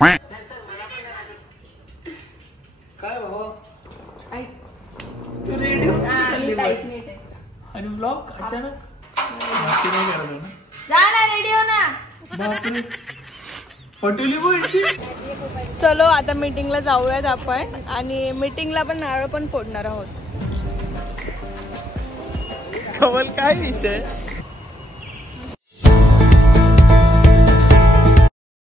काय बाबा ऐक तू रेडिओ आणि ब्लॉग अचानक जा ना रेडिओ ना. बापरे पटोली बोलची. चलो आता मीटिंगला जाऊयात आपण आणि मीटिंगला पण नारळ पण फोडणार आहोत. कमल काय विषय.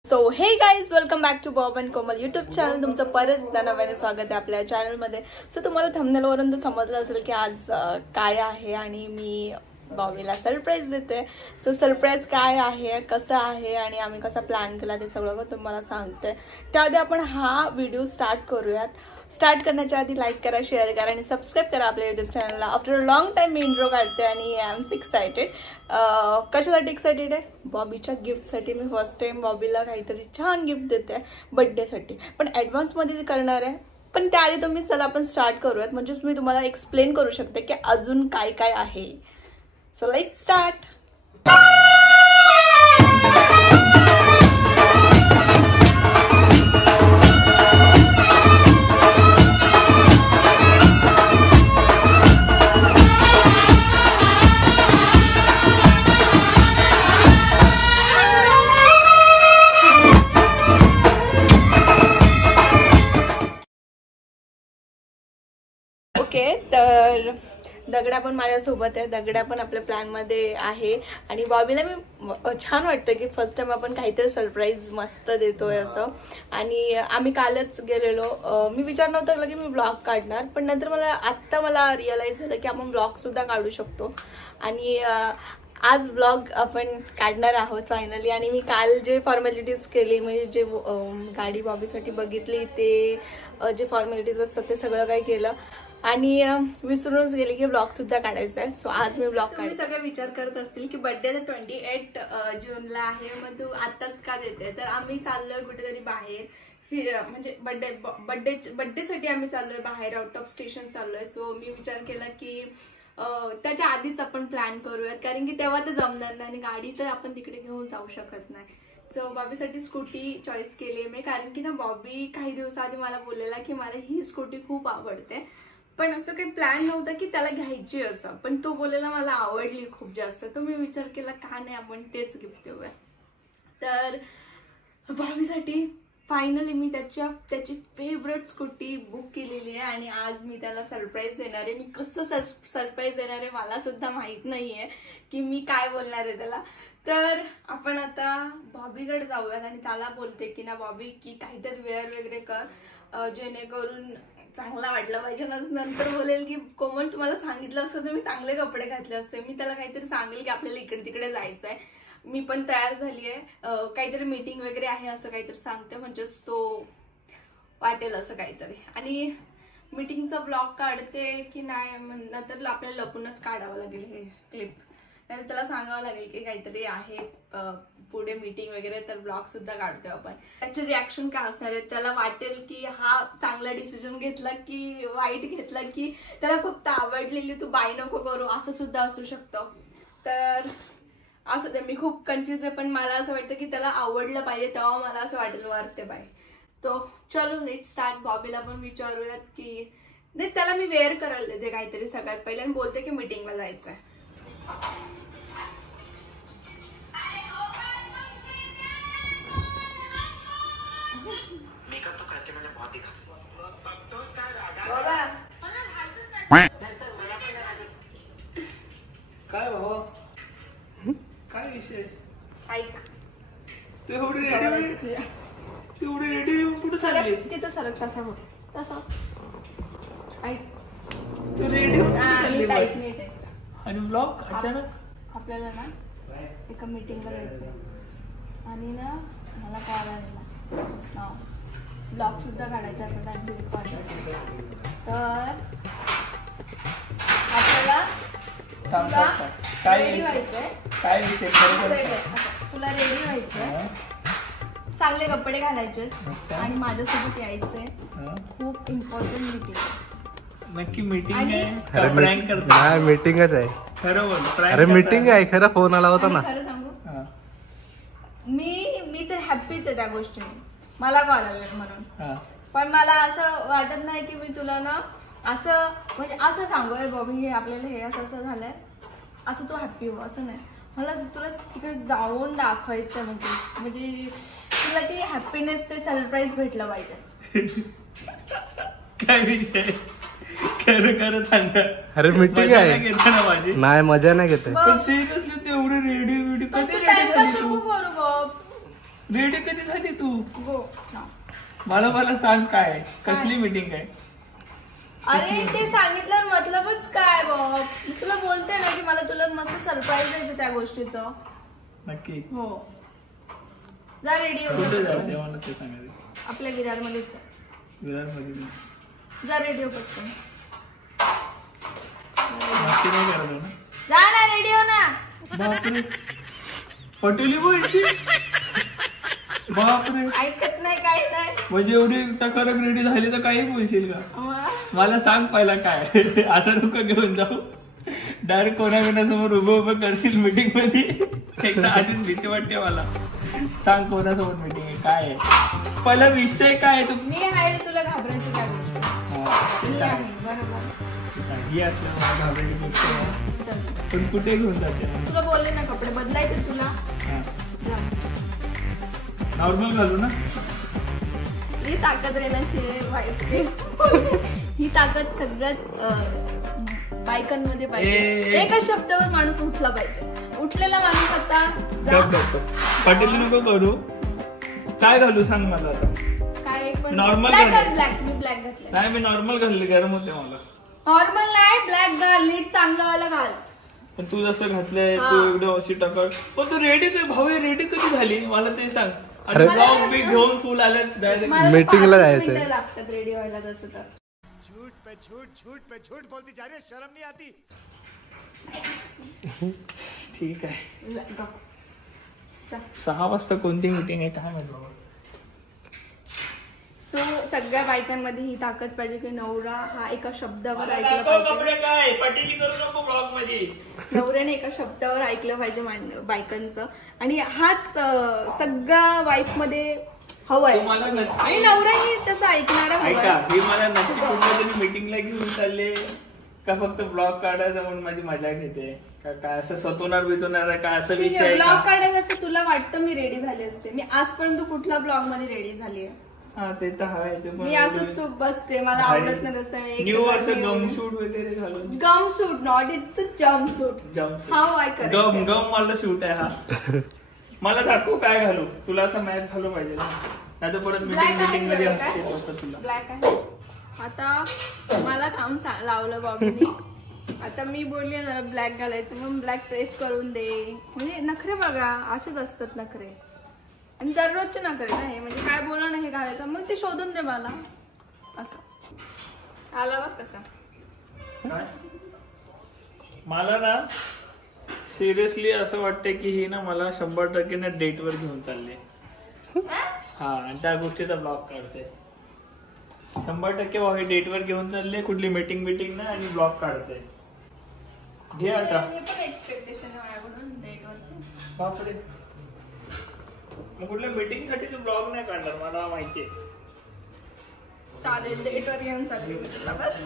So hey guys welcome back to Bob and Komal YouTube channel. तुमचं परत एकदा नव्याने स्वागत आहे आपल्या चॅनलमध्ये. सो तुम्हाला थंबनेलवरून तर समजलं असेल की आज काय आहे आणि मी बॉबीला सरप्राईज देते. सो सरप्राईज काय आहे, कसं आहे आणि आम्ही कसा प्लॅन केला ते सगळं तुम्हाला सांगते. त्याआधी आपण हा व्हिडिओ स्टार्ट करूयात. स्टार्ट करण्याच्या आधी लाईक करा, शेअर करा आणि सबस्क्राईब करा आपल्या युट्यूब चॅनलला. After a long time me intro काढते आणि आय एम एक्सायटेड. कशासाठी एक्सायटेड आहे? बॉबीच्या गिफ्टसाठी. मी फर्स्ट टाइम बॉबीला काहीतरी छान गिफ्ट देते बर्थडेसाठी, पण ॲडव्हान्समध्ये करणार आहे. पण त्याआधी तुम्ही चला आपण स्टार्ट करूयात, म्हणजेच मी तुम्हाला एक्सप्लेन करू शकते की अजून काय काय आहे. So let's start. ओके, तर दगडा पण माझ्यासोबत आहे. दगडा पण आपल्या प्लॅनमध्ये आहे आणि बॉबीला मी छान वाटतं की फर्स्ट टाइम आपण काहीतरी सरप्राईज मस्त देतोय असं. आणि आम्ही कालच गेलेलो. मी विचार नव्हता केला की मी ब्लॉग काढणार, पण नंतर मला रिअलाइज झालं की आपण ब्लॉगसुद्धा काढू शकतो. आणि आज ब्लॉग आपण काढणार आहोत फायनली. आणि मी काल जे फॉर्मॅलिटीज केली, म्हणजे जे गाडी बॉबीसाठी बघितली, ते जे फॉर्मॅलिटीज असतात ते सगळं काही केलं आणि विसरूनच गेली की ब्लॉग सुद्धा काढायचा आहे. सो आज मी ब्लॉग काढते. सगळे विचार करत असतील की बर्थडे तर 28 जूनला आहे, मग तू आताच का देते. तर आम्ही चाललोय कुठेतरी बाहेर, म्हणजे बर्थडेसाठी आम्ही चाललोय बाहेर, आउट ऑफ स्टेशन चाललोय. सो मी विचार केला की त्याच्या आधीच आपण प्लॅन करूयात, कारण की तेव्हा तर जमणार नाही आणि गाडी तर आपण तिकडे घेऊन जाऊ शकत नाही. सो बॉबीसाठी स्कूटी चॉईस केली मी, कारण की ना बॉबी काही दिवसाआधी मला बोललेला की मला ही स्कूटी खूप आवडते, पण असं काही प्लॅन नव्हता की त्याला घ्यायची असं. पण तो बोललेला मला आवडली खूप जास्त, तर मी विचार केला का नाही आपण तेच गिफ्ट देऊया. तर बॉबीसाठी फायनली मी त्याची फेवरेट स्कूटी बुक केलेली आहे आणि आज मी त्याला सरप्राईज देणार आहे. मी कसं सरप्राईज देणार आहे मला सुद्धा माहीत नाही आहे की मी काय बोलणार आहे त्याला. तर आपण आता बॉबीकडे जाऊयात आणि त्याला बोलते की ना बॉबी की काहीतरी वेअर वगैरे कर जेणेकरून चांगला वाटलं पाहिजे. नंतर बोलेल की कोमल तुम्हाला सांगितलं असतं तर मी चांगले कपडे घातले असते. मी त्याला काहीतरी सांगेल की आपल्याला इकडे तिकडे जायचं आहे, मी पण तयार झाली आहे, काहीतरी मीटिंग वगैरे आहे असं काहीतरी सांगते, म्हणजेच तो वाटेल असं काहीतरी. आणि मीटिंगचा ब्लॉग काढते की नाही नंतर आपल्याला लपूनच काढावं लागेल हे क्लिप. नाही त्याला सांगावं लागेल की काहीतरी आहे पुढे मीटिंग वगैरे, तर ब्लॉग सुद्धा काढतोय आपण. त्याचे रिॲक्शन काय असणार आहे, त्याला वाटेल की हा चांगला डिसिजन घेतला की वाईट घेतला, की त्याला फक्त आवडलेली तू बाय नको करू असं सुद्धा असू शकतं. तर असं ते मी खूप कन्फ्यूज आहे, पण मला असं वाटतं की त्याला आवडलं पाहिजे तेव्हा मला असं वाटेल वाटते बाय. तो चलो लेट स्टार्ट. बॉबीला पण विचारूयात की नाही, त्याला मी वेअर करायला देते काहीतरी सगळ्यात पहिले आणि बोलते की मीटिंगला जायचं आहे. मेकअप तो करके मैंने बहुत दिखा. काय बाबा काय विषय. ऐक तेवढी रेडी येऊन कुठं चालली. तिथं सरक तसा बघ तसा. ऐक तू रेडी नीट आहे. आणि ब्लॉग अचानक आपल्याला ना एका मीटिंगला जायचं आणि ना मला काय आला जस्ट नाव ब्लॉग सुद्धा काढायचा असं त्यांची रिक्वायरमेंट. तर आपल्याला रेडी व्हायचंय. काय विषय तुला रेडी व्हायचंय, चांगले कपडे घालायचे आणि माझ्यासोबत यायचंय. खूप इम्पॉर्टंट मीटिंग. नक्की मीटिंग आहे? नाही मीटिंगच आहे. खरं बोल. अरे मीटिंग आहे, खरं फोन आला होता ना. खरं सांगू मी तर हॅप्पीच आहे त्या गोष्टीने. मला कॉल आले म्हणून. हा. पण मला असं वाटत नाही की मी तुला ना असं म्हणजे असं सांगू बॉबी हे आपल्याला हे असं असं झालंय असं तू हॅप्पी हो असं नाही. मला तुला तिकडे जाऊन दाखवायचं म्हणजे तुला ती हॅपीनेस ते सरप्राईज भेटलं पाहिजे. काय विषय खरं सांगा. अरे मीटिंग आहे घेता ना माझी. नाही मजा नाही घेते. पण सिरियसली तेवढे रेडी कधी रेडी टाइमपास झाली नको तू? करू बॉब. रेडी कधी झाली तू? गो मला सांग काय कसली मीटिंग आहे? अरे ते सांगितलं मतलबच काय बॉब. मी तुला बोलते ना की मला तुला मस्त सरप्राईज द्यायचं त्या गोष्टीचं. नक्की हो जा रेडी हो. कुठे जायचं मला ते सांगायचं. आपल्या विरारमध्येच विरारमध्ये जा रेडी हो पटकन. मस्ती नाही करत आहे ना? जा ना रेडी हो ना. बापरे पटोली बोलची. बापरे ऐकत नाही काय नाही. म्हणजे एवढी टकारक रेडी झाली तर काही बोलशील का? मग मला सांग पहिला काय असं नको घेऊन जाऊ. डायरेक्ट कोणाकोणासमोर उभं करशील मीटिंग मध्ये. एकदा आधीच भीती वाटते मला. सांग कोणासोबत मीटिंग आहे काय आहे पहिला विषय काय आहे? मी आहे तुला घाबरायची काय गोष्ट. मी आहे बरोबर. ही असल्यामुळे घाबरायची गोष्ट आहे. चल पण कुठे घेऊन जाते? तुला बोलले ना कपडे बदलायचे तुला. जा. नॉर्मल घालू ना? ही ताकद रेनाची वाईट. ही ताकद सगळ्याच बायकांमध्ये पाहिजे. एका शब्दावर माणूस उठला पाहिजे. उठलेला माणूस आता पटेल नको करू. काय घालू सांग मला आता. काय पण Normal ब्लॅक घाल. ब्लॅक मी ब्लॅक घातलं. नाही मी नॉर्मल घालले गरम होते मला. नॉर्मल नाही ब्लॅक घाल. नीट चांगला वाला घाल. पण तू जसं घातलंय तू एवढं अशी टाका. पण तू रेडी भाऊ रेडी कधी झाली मला ते सांग. आणि ब्लॉग बी घेऊन फुल आले डायरेक्ट. Meeting ला जायचंय. लागतात रेडी व्हायला तसं तर. झूठ पे झूठ बोलती जा रही है, शर्म नहीं आती. ठीक आहे. जा. 6 वाजता कोणती मीटिंग आहे काय माहिती बाबा. सो सगळ्या बायकांमध्ये ही ताकद पाहिजे की नवरा हा एका शब्दावर ऐकलं पाहिजे. कपडे काय पटेली करू नको ब्लॉग मध्ये. नवऱ्याने एका शब्दावर ऐकलं पाहिजे बायकांचं. आणि हाच सगळ्या वाईफ मध्ये हवाय. मला आणि नवराही तसं ऐकणारा ऐका हवाय. हे मला नक्की कुठल्या तरी मीटिंगला घेऊन चालले का फक्त ब्लॉग काढायचा म्हणून माझी मजा घेते का काय असं सतवणार बितवणार काय असं विषय आहे ब्लॉग का? काढायचं असं तुला वाटतं मी रेडी झाले असते. मी आजपर्यंत कुठल्या ब्लॉग मध्ये रेडी झाली आहे? हा ते तर आहे ते पण मी असंच चूप बसते. मला आवडत नाही तसं. न्यू असं गम शूट वगैरे घालून. Gum suit not it's a jumpsuit. How I correct. Gum मला शूट आहे हा. मला दाखवू काय घालू तुला असं मॅच झालं पाहिजे ना. नाही तर परत मीटिंग मध्ये असते लोक तुला. ब्लॅक आहे. आता मला काम लावलं बाबूने. आता मी बोलले ना ब्लॅक घालायचं मग ब्लॅक प्रेस करून दे. म्हणजे नखरे बघा असेच असतात नखरे. आणि दररोजचे नखरे ना हे. म्हणजे काय बोला ना हे घालायचं मग ते शोधून दे मला असं. आला बघ कसा. काय मला ना सिरियसली असं वाटतंय की ही ना मला 100% ना डेटवर घेऊन चालले. हा आणि त्या गोष्टीचा ब्लॉग काढते. 100% डेटवर घेऊन चालले. कुठली मीटिंग ना आणि ब्लॉग काढते. घे आता. हे पण एक्सपेक्टेशन आहे माझ्याकडून डेटवरचे. बापरे मग कुठल्या मीटिंग साठी तू ब्लॉग नाही काढणार मला माहितीये. चालेल डेटवर घेऊन चालली मी तुला बस.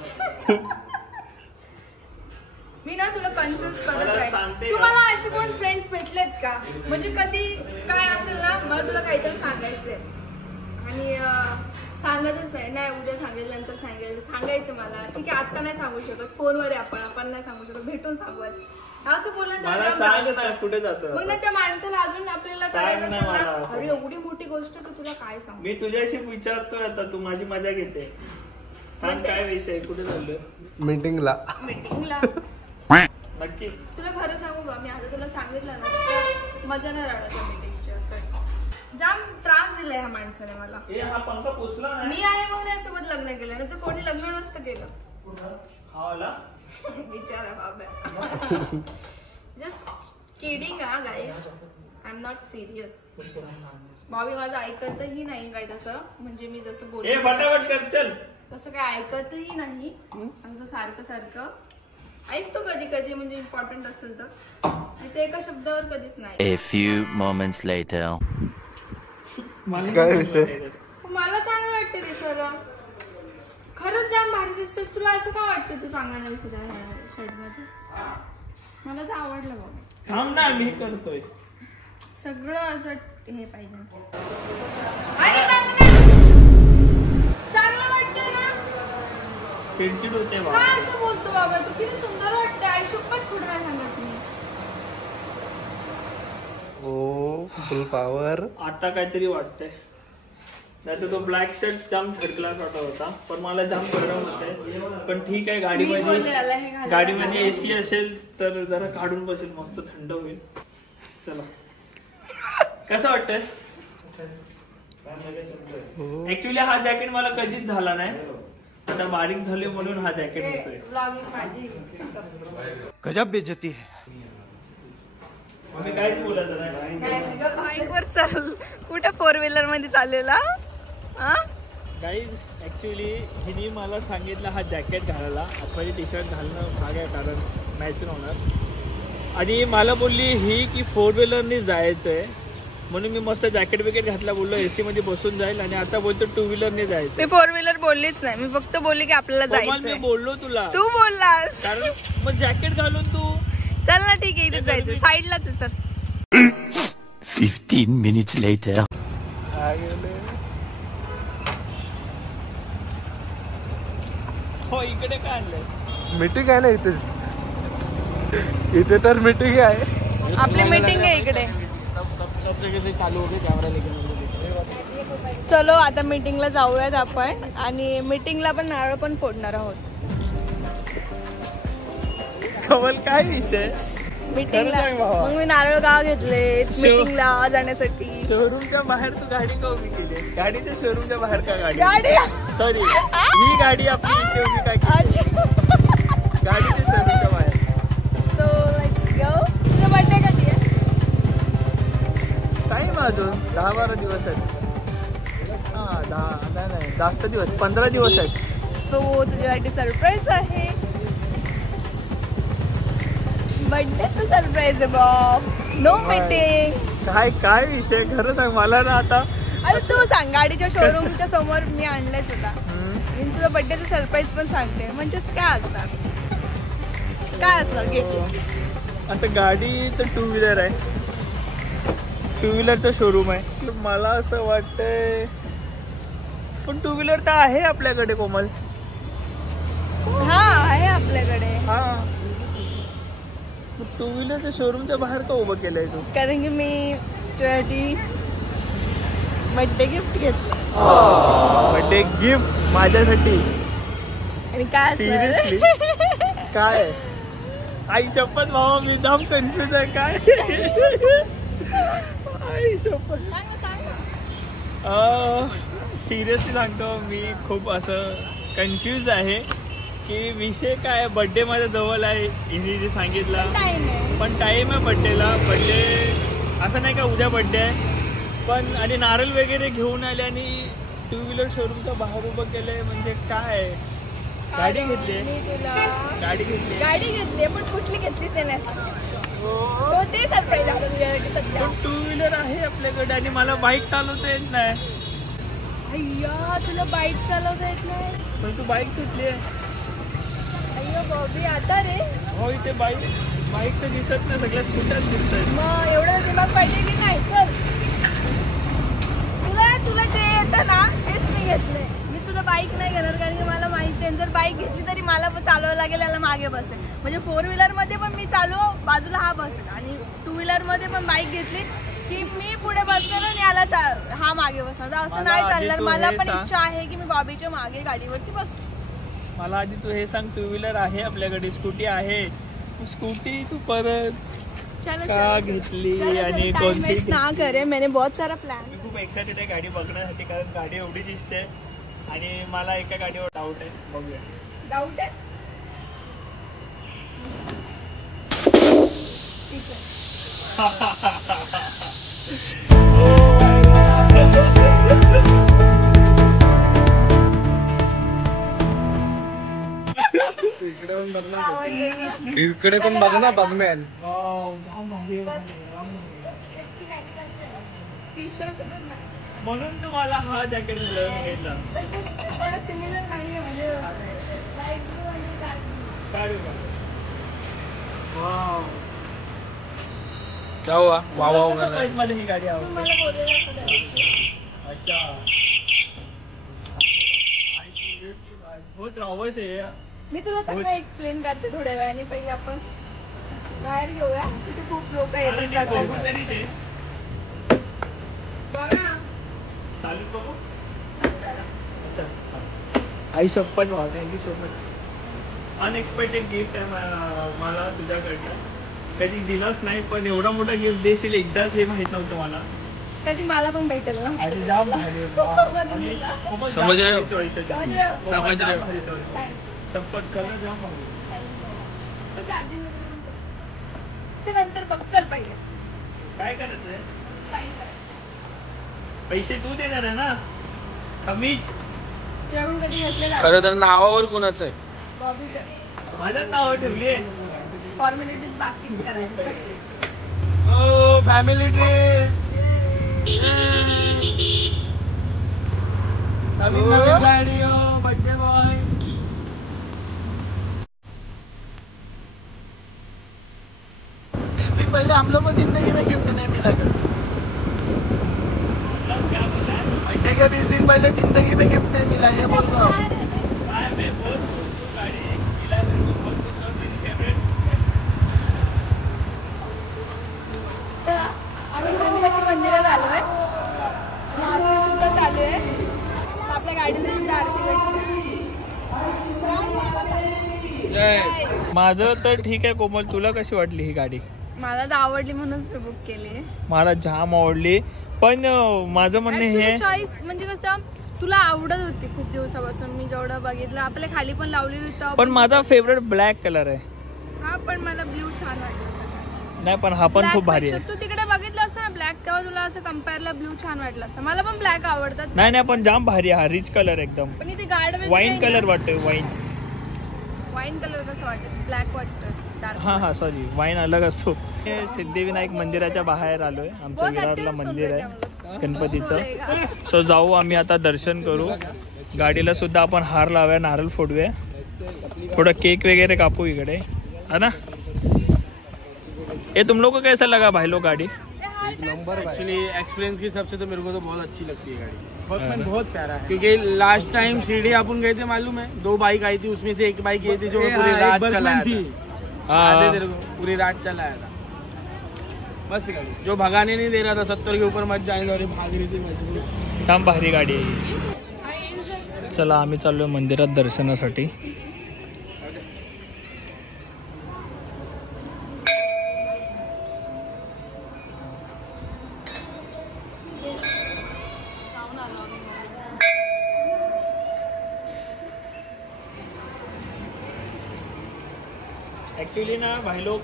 मी ना तुला कन्फ्युज करत मला आहे. सांगते तुम्हाला असे कोण फ्रेंड्स भेटलेत का? म्हणजे कधी काय असेल ना मला तुला काहीतरी सांगायचंय आणि सांगतच नाही उद्या सांगेल नंतर सांगायचं मला. ठीक आहे आता नाही सांगू शकत. फोनवर आहे आपण नाही सांगू शकत. भेटून सांगूयात असं बोललं मला सांग ना कुठे जातो. मग ना त्या माणसाला अजून आपल्याला करायचं असेल ना. अरे एवढी मोठी गोष्ट तर तुला काय सांगू. मी तुझ्याशी विचारतोय आता तू माझी मजा घेते. सांग काय विषय कुठे चाललोय? मीटिंगला. नक्की तुला खरं सांगू का मी आता तुला सांगितलं ना तर मजा नाही राहणार त्या मीटिंगची. असं जाम त्रास दिलाय ह्या माणसाने मला. हा पंखा पुसला नाही. मी आहे म्हणून यासोबत लग्न केलं नाही तर कोणी लग्न नसतं केलं. विचारा बाबा. जस्ट किडिंग हा guys. I am not serious. Bobby माझं ऐकतही नाही काय तसं. म्हणजे मी जसं बोलते फटाफट कर चल. तसं काय ऐकतही नाही. असं सारखं ऐकतो कधी कधी म्हणजे इम्पॉर्टंट असेल तर. ते एका शब्दावर कधीच नाही. A few moments later. मला काय नाही विषय? वाटत. मला चांगलं वाटतं दिसायला. खरंच जाम भारी दिसतोस. तुला असं का वाटतं तू चांगला नाही दिसत शर्ट मध्ये? मला तर आवडलं बाबा. थांब ना मी करतोय. सगळं असं हे पाहिजे. अरे बापरे! चांगलं वाटतं ना? चिडचिड होते बा. काय असं बोलतो बाबा तू? किती सुंदर वाटतं. आयुष्यभर पुढे नाही सांगत मी. ओ फुल पॉवर. आता काहीतरी वाटतंय. नाही तो ब्लॅक शर्ट जाम थर्ड क्लास वाटत होता, पण मला जाम गरम होतंय. पण ठीक आहे, मी बोलले याला हे गाडीमध्ये घालायला गाडीमध्ये एसी असेल तर जरा काढून बसेल, मस्त थंड होईल. चला कसं वाटतंय? ऍक्च्युली हा जॅकेट मला कधीच झाला नाही, आता बारीक झाले म्हणून हा जॅकेट होतोय. vlogging माझी. गजब बेइज्जती है. मी काहीच बोलायचं नाही. बाईकवर चाल कुठे 4 व्हीलर मध्ये चाललेला? गाईज ऍक्च्युली हिने मला सांगितलं हा जॅकेट घालायला. आतमध्ये टी शर्ट घालणं भाग आहे कारण मॅच होणार. आणि मला बोलली ही की 4 व्हीलरने जायचं आहे, म्हणून मी मस्त जॅकेट बिकेट घातला, बोललो एसी मध्ये बसून जाईल. आणि आता बोलतो 2 व्हीलरने जायचं. मी 4 व्हीलर बोललीच नाही, मी फक्त बोलली की आपल्याला मी जायचं. बोललो तुला, तू बोललास. कारण मग जॅकेट घालून तू चल ना ठीक आहे, इथे जायचं साईडलाच चल. 15 minutes later. हो इकडे काय आणलंय? मीटिंग आहे ना इथे. इथे तर मीटिंग आहे. आपली मीटिंग आहे इकडे. चलो आता मीटिंगला जाऊयात आपण, आणि मीटिंगला पण नारळ पण फोडणार आहोत. कमल काय विषय? मीटिंगला खरं सांग भावा. मग मी नारळ का घेतले मीटिंगला जाण्यासाठी? शोरूमच्या बाहेर तू गाडी का उभी केली? गाडीच्या शोरूमच्या बाहेर का गाडी? गाडी सॉरी, ही गाडी आपली इथे उभी काय केली? अच्छा. गाडीच्या शोरूमच्या बाहेर. So let's go. तुझा बर्थडे कधी आहे? टाइम अजून 10-12 दिवस आहेत. हा 10 नाही जास्त दिवस, 15 दिवस आहेत. सो तुझ्यासाठी सरप्राईज आहे. बर्थडेचं सरप्राईज आहे बॉब. No meeting. काय काय विषय खरं सांग मला ना आता. अरे तू सांग, गाडीच्या शोरूमच्या समोर मी आणलंय तुला. मी तुझा बर्थडेचं सरप्राईज पण सांगते, म्हणजेच काय असणार? काय असणार गेस? आता गाडी तर 2 व्हीलर आहे, 2 व्हीलरचं शोरूम आहे. मला असं वाटतंय पण 2 व्हीलर तर आहे आपल्याकडे कोमल. हा आहे आपल्याकडे. हा 2 व्हीलरच्या शोरूमच्या बाहेर का उभं केलंय तू? कारण की मी तुझ्यासाठी बर्थडे गिफ्ट घेतलं. बर्थडे गिफ्ट माझ्यासाठी? आणि काय असणार? सिरियसली काय? आई शपथ भावा मी जाम कन्फ्युज आहे. काय आई शपथ. सांग ना, सांग ना. सिरियसली सांगतो मी खूप असं कन्फ्यूज आहे की विषय काय. बर्थडे माझ्या जवळ आहे, हिने जे सांगितलं, टाइम आहे. पण टाईम आहे बर्थडेला. बर्थडे असं नाही का उद्या बर्थडे आहे, पण आणि नारळ वगैरे घेऊन आले आणि 2 व्हीलर शोरूमच्या बाहेर उभं केलंय, म्हणजे काय. गाडी घेतली, मी तुला गाडी घेतली. गाडी घेतली, पण कुठली घेतली ते नाही सांगितलं. सो ते सरप्राईज आहे तुझ्यासाठी सध्या. 2 व्हीलर आहे आपल्याकडे आणि मला बाईक चालवता येत नाही. अय्या तुला बाईक चालवता येत नाही? पण तू बाईक घेतली आहे. अय्यो बॉबी आता रे. हो इथे बाईक तर दिसत नाही, सगळ्या स्कूटर्स दिसतात. मग एवढं दिमाग पाहिजे की नाही? चल तुला जे येतं ना तेच मी घेतलंय. मी तुला बाईक नाही घेणार, कारण की मला माहिती आहे जर बाईक घेतली तरी मला चालवायला लागेल, याला मागे बसेल. म्हणजे 4 व्हीलर मध्ये पण मी चालू, बाजूला हा बसेल. आणि 2 व्हीलर मध्ये पण बाईक घेतली की मी पुढे बसणार आणि याला हा मागे बसणार. असं नाही चालणार. मला पण इच्छा आहे की मी बॉबीच्या मागे गाडीवरती बसतो. मला आधी तू हे सांग, 2 व्हीलर आहे आपल्याकडे, स्कूटी आहे, स्कूटी तू परत का घेतली आणि कोणती? ना करे, मैंने बहुत सारा प्लान. मी खूप एक्साइटेड आहे गाडी बघण्यासाठी, कारण गाडी एवढी दिसते आणि मला एका गाडीवर डाऊट आहे. बघूया. डाऊट आहे. इकडे पण बघ ना बघमॅन. म्हणून तुम्हाला हा जॅकेट घेतला. जाऊ वा मध्ये ही गाडी आवडते. अच्छा बहुत रावस आहे. मी तुला सगळं एक्सप्लेन करते थोड्या वेळाने. पहिले आपण बाहेर घेऊया. तिथे खूप लोक येतात जातात. बघा चालू बघू. अच्छा आई शपथ वा. Thank you so much. Unexpected gift आहे मला तुझ्याकडनं. कधी दिलाच नाही पण एवढा मोठा गिफ्ट देशील एकदाच हे माहित नव्हतं मला. कधी मला पण भेटेल ना. आणि जाम भारी आहे. समज रहे हो? समज रहे हो? शपथ कलर जाम भारी. ते नंतर बघ. चल पहिले काय करायचंय? पैसे तू देणार आहे ना? कमीच. तुझ्याकडून कधी घेतले ना खरं तर नावावर कुणाचं आहे? बॉबीच्या. माझ्याच नाव ठेवली. फॉर्मॅलिटीज बाकी करायचं. ओ फॅमिली ट्रिप. नवीन गाडी हो बर्थडे बॉय. इससे पहले हम लोग को जिंदगी में गिफ्ट नहीं मिला कर. बर्थडे के 20 दिन पहले जिंदगी में गिफ्ट नहीं मिला ये बोल रहा हूँ. आम्ही गणपती मंदिरात आलोय. आरती सुद्धा चालू आहे. आपल्या गाडीला सुद्धा आरती भेटते. माझं तर ठीक आहे कोमल. तुला कशी वाटली ही गाडी? मला तर आवडली म्हणूनच मी बुक केली. मला जाम आवडली. पण माझं म्हणणं हे चॉईस म्हणजे कसं तुला आवडत होती खूप दिवसापासून. मी जेवढं बघितलं आपल्या खाली पण लावलेली होतं. पण माझा फेवरेट ब्लॅक कलर आहे. हा पण मला ब्ल्यू छान वाटलं. नाही पण हा पण खूप भारी आहे. तू तिकडे बघितलं असतं ना ब्लॅक तेव्हा तुला असं कम्पेअरला ब्ल्यू छान वाटलं असतं. मला पण ब्लॅक आवडतात. नाही पण जाम भारी आहे. हा रिच कलर एकदम. पण इथे गार्ड वाईन कलर वाटतोय. वाईन कलर कसं वाटतं? ब्लॅक वाटतं डार्क. हा सॉरी वाईन अलग असतो. सिद्धिविनायक मंदिराच्या बाहेर आलोय. आमच्या विरारला मंदिर आहे गणपतीचं. सो जाऊ आम्ही आता दर्शन करू. गाडीला सुद्धा आपण हार लावूया नारळ फोडूया. थोडा केक वगैरे कापू इकडे है ना. ये तुम लोग को कैसा लगा भाई लोग गाड़ी? नंबर एक्चुअली एक्सपीरियंस के हिसाब से तो मेरे को तो बहुत अच्छी लगती है गाड़ी. बहुत प्यारा है. क्योंकि लास्ट टाइम शिरडी अपन गए थे मालूम है. 2 बाइक आई थी उसमें से एक बाइक ये थी जो पूरी रात चलाया था. तेरे को पूरी रात चलाया था. मस्त गाड़ी. जो भगाने नहीं दे रहा था 70 के ऊपर मत जाएंगे और भाग रही थी मजबूत. जाम भारी गाडी आहे. चला आम्ही चाललोय मंदिरात दर्शनासाठी. एक्चुअली ना भाई लोग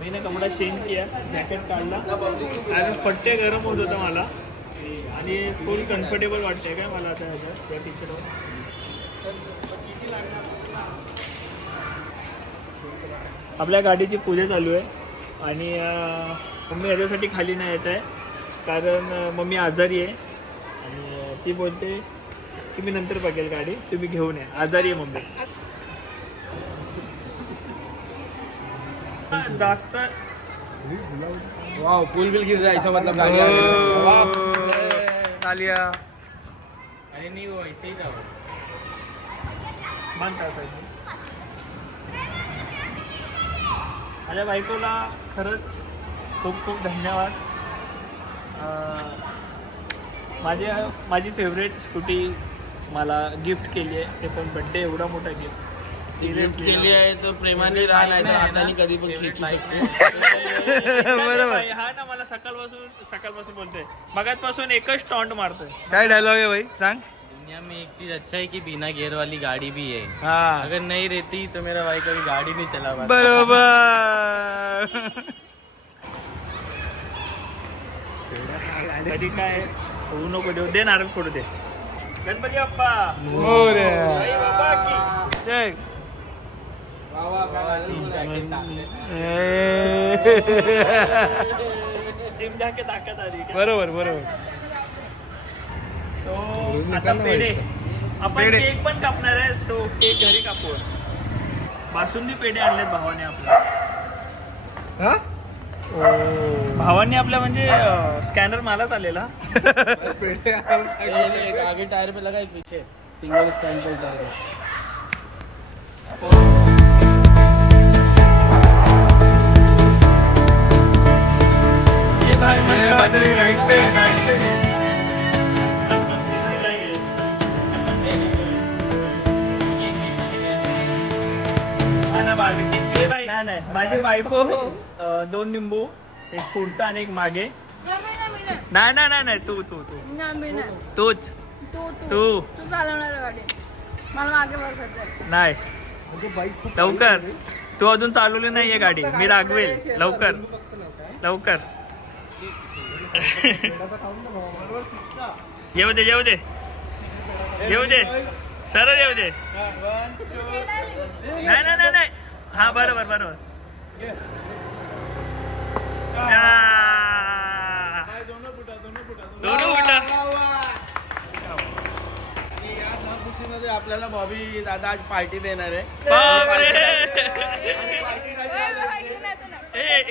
मैंने कपड़ा चेंज किया. जॅकेट काढला आणि फट्टे गरम होत होतं मला. आणि फुल कम्फर्टेबल वाटतंय काय मला आता ह्याच्यात या टी-शर्टवर. आपल्या गाडीची पूजा चालू आहे. आणि मम्मी याच्यासाठी खाली नाही येत आहे कारण मम्मी आजारी आहे. आणि ती बोलते की मी नंतर बघेल गाडी तुम्ही घेऊन या. आजारी आहे मम्मी. जास्त वाह फुल बिल गिर रहा है ऐसा मतलब तालिया. अरे नहीं वो ऐसे ही था. मानता असायचं. माझ्या बायकोला खरंच खूप खूप धन्यवाद. माझी फेवरेट स्कूटी मला गिफ्ट केली आहे. ते पण बड्डे एवढा मोठा गिफ्ट गिफ्ट केली आहे तर प्रेमाने राहा नाही तर हाताने कधी पण खिचू शकते. बरोबर. हा ना मला सकाळपासून बोलतोय. मगाचपासून एकच टॉन्ट मारतोय. काय डायलॉग है भाई सांग. दुनिया में एक चीज अच्छा है कि बिना गियर वाली गाड़ी भी है. हाँ अगर नहीं रहती तो मेरा भाई कभी गाड़ी नहीं चला पाता. बरोबर. कधी काय होऊ नको देऊ. दे नारळ फोडू दे. गणपती बाप्पा जय. चिमटा के ताकद आली. बरोबर. सो आता पेढे आपण केक पण कापणार आहे. सो केक घरी कापू. बासुंदी पेढे आणलेत भावाने आपल्या. भावांनी आपल्या म्हणजे स्कॅनर मलाच आलेला. आगे टायर पे लगा एक पीछे सिंगल स्कैन पे जा रहा नाही माझी बायको 2 निंबू, एक पुढचा आणि एक मागे. नाही नाही नाही तू तू तू तूच तू चालवणार गाडी मला मागे बसायचं नाही. लवकर तू अजून चालवली नाहीये गाडी. मी रागवेल. लवकर लवकर. येऊ दे येऊ दे येऊ दे सरळ येऊ दे. नाही नाही नाही नाही. हा बरोबर बरोबर. दोनों उठा. मध्ये आपल्याला बॉबी दादा आज पार्टी देणार आहे.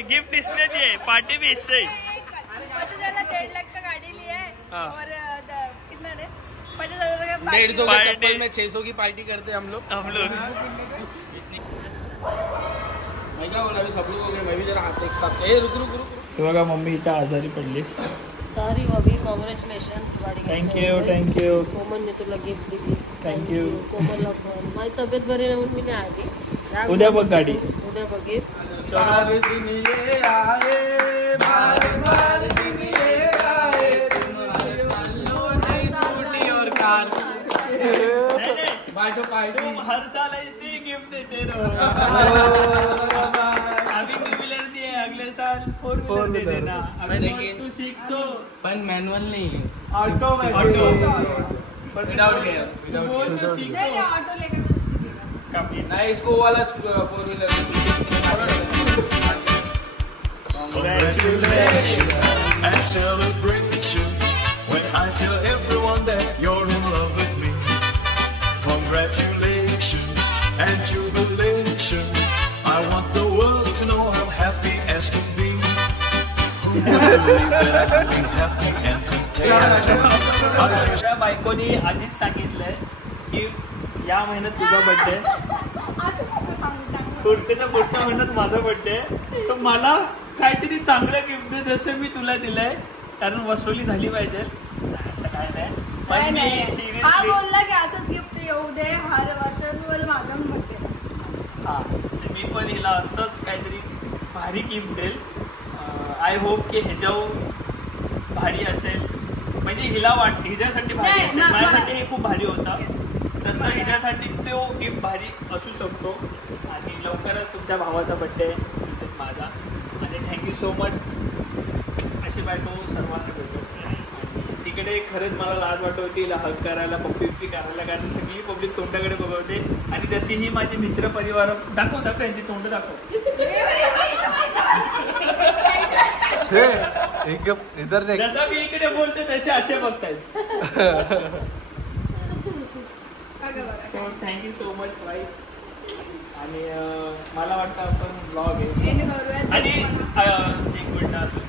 गिफ्ट इसमें दिए, पार्टी भी इससे ही. 1.5 लाख का गाड़ी लिया है और कितना रे 50,000 का 150 के चप्पल में 600 की पार्टी करते हम लोग. मैं क्या बोला अभी सब लोग हो गए. मैं भी जरा हाथ एक साथ. रुक रुक रुक. बघा मम्मी इथं आजारी पडली. Sorry Bobby, congratulation. थँक्यू. कोमलने तुला गिफ्ट दिली. थँक्यू. कोमलला पण माझी तब्येत बरी नाही म्हणून मी नाही आली. उद्या बघ गाडी. उद्या बघे. हर साल ऐसे गिफ्ट देते रहो. अभी 2 व्हीलर दिए, अगले साल 4 व्हीलर दे देना. अभी तू सीख तो. पण मॅन्युअल नाही. Auto without gear. बोल तो सीख नहीं तो. ऑटो लेकर तो सीखेगा. काफी नहीं इसको वाला 4 wheeler. Congratulations and celebration when I tell everyone that you're in love with me. Congratulations and jubilation. I want the world to know I'm happy as can be. Who would believe that I could be happy and content? त्या बायकोनी आधीच सांगितलंय की या महिन्यात तुझा birthday, असं नको सांगू चांगलं. पुढच्या महिन्यात माझा बर्थडे. तर मला काहीतरी चांगलं गिफ्ट दे जसं मी तुला दिलंय. कारण वसुली झाली पाहिजे. असं काय नाही. पण मी हा सिरियसली बोलला की असंच गिफ्ट येऊ दे हर वर्षावर माझा बर्थडे. हा मी पण हिला असंच काहीतरी भारी गिफ्ट देईल. आय होप की ह्याच्यावर भारी असेल. म्हणजे हिला हिच्यासाठी भारी नाही, असेल. माझ्यासाठी हे खूप भारी होता. तसं हिच्यासाठी तो गिफ्ट भारी असू शकतो. आणि लवकरच तुमच्या भावाचा बड्डे तिथेच माझा. आणि थँक्यू सो मच. अशी बायको सर्वांना भेटतो. तिकडे खरंच मला लाज वाटत होती हिला हक करायला, पप्पी करायला. कारण सगळी पब्लिक तोंडाकडे बघवते. आणि जशी ही माझी मित्र परिवार दाखव यांची तोंड दाखव. जसा मी इकडे बोलते तसे असे बघतायत. So thank you so much wife. आणि मला वाटतं आपण ब्लॉग आहे. आणि एक मिनिट अजून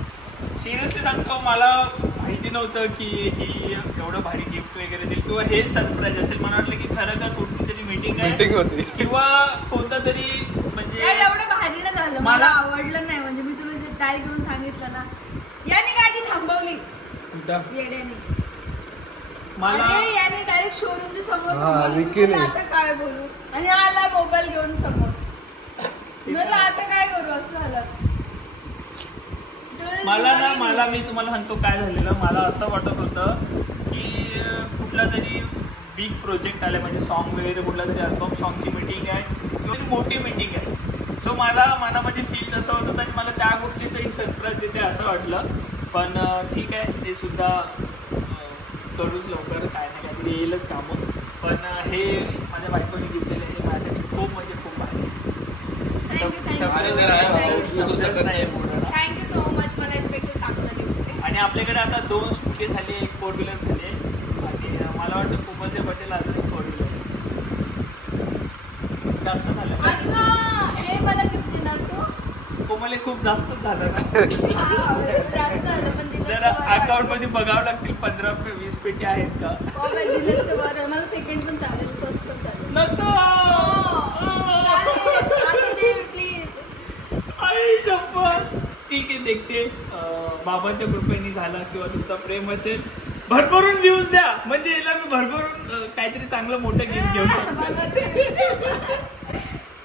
सिरियसली सांगतो, मला माहिती नव्हतं की ही एवढं भारी गिफ्ट वगैरे देईल किंवा हे सरप्राईज असेल. मला वाटलं की खरं का कोणती तरी मीटिंग होती किंवा कोणता तरी म्हणजे एवढं भारी ना झालं. मला आवडलं नाही. म्हणजे मी तुला जे डायरेक्ट घेऊन सांगितलं ना, याने गाडी थांबवली येड्याने. मला याने डायरेक्ट शोरूमच्या समोर. आता काय बोलू. आणि आला मोबाईल घेऊन समोर. मला आता काय करू असं झालं. मला मी तुम्हाला सांगतो काय झालेलं. मला असं वाटत होतं की कुठला तरी बिग प्रोजेक्ट आला. म्हणजे सॉन्ग वगैरे कुठला तरी अल्बम सॉन्गची मीटिंग आहे किंवा मोठी मीटिंग आहे. सो मला मनामध्ये फील तसं होतं आणि मला त्या गोष्टीचं एक सरप्राईज देते असं वाटलं. पण ठीक आहे, ते सुद्धा करूच लवकर. काय ना काहीतरी येईलच कामं. पण हे माझ्या बायकोने गिफ्ट दिलं हे माझ्यासाठी खूप म्हणजे खूप भारी. Thank you so much. मला याच्यापेक्षा चांगलं गिफ्ट. आणि आपल्याकडे आता 2 स्कूटी झाली, एक 4 व्हीलर झाली. आणि असेल अजून 4 व्हीलर जास्त झालं. अच्छा हे मला गिफ्ट देणार तू? कोमले खूप जास्तच झालं ना. जास्त झालं पण दिलं जर अकाउंट मध्ये बघावं लागतील 15-20 पेटी आहेत का. दिलंच तर बरं. मला सेकंड पण चालेल, फर्स्ट पण चालेल. नको प्लीज. आई शपथ. ठीक आहे देखते बाबांच्या कृपेने झाला किंवा तुमचा प्रेम असेल भरभरून व्ह्यूज द्या म्हणजे याला मी भरभरून काहीतरी चांगलं मोठं गिफ्ट घेऊ शकतो.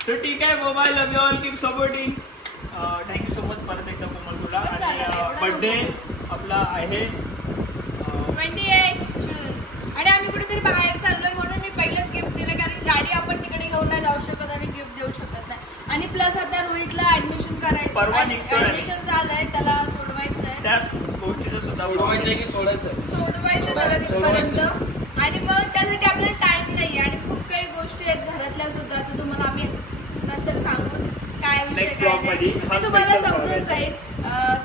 सो ठीक आहे mobile love you all keep supporting. Thank you so much परत एकदा कोमल तुला. आणि बर्थडे आपला आहे 28 जून आणि आम्ही कुठेतरी बाहेर चाललोय म्हणून मी पहिलंच गिफ्ट दिलं कारण गाडी आपण तिकडे घेऊन नाही जाऊ शकत आणि गिफ्ट देऊ शकत नाही. आणि प्लस आता रोहितला ऍडमिशन करायचं, ऍडमिशन झालंय त्याला सोडवायचं आहे. त्याच गोष्टीचं सुद्धा सोडवायचं आहे की सोडायचं? सोडवायचं त्याला तिथपर्यंत आणि मग त्यासाठी आपल्याला टाइम नाही आणि खूप काही गोष्टी आहेत घरातल्या सुद्धा तर तुम्हाला आम्ही नंतर सांगूच काय विषय काय नाही ते तुम्हाला समजून जाईल.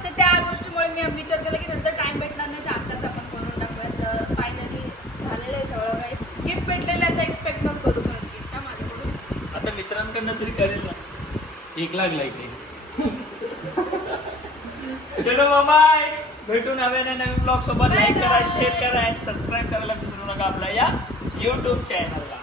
तर त्या गोष्टीमुळे मी विचार केला की नंतर टाइम भेटणार नाही तर आताच आपण करून टाकूयाचं. फायनली झालेलं आहे सगळं काही. गिफ्ट भेटलेल्याचा एक्सपेक्ट नको करू परत गिफ्ट माझ्याकडून. आता मित्रांकडनं तरी करेल ना. 1 लाख लाईक आहे. चलो बाय भेटून नवीन ब्लॉग सोबत. लाईक करा शेअर करा आणि सबस्क्राईब करायला विसरू नका आपल्या या YouTube चॅनलला.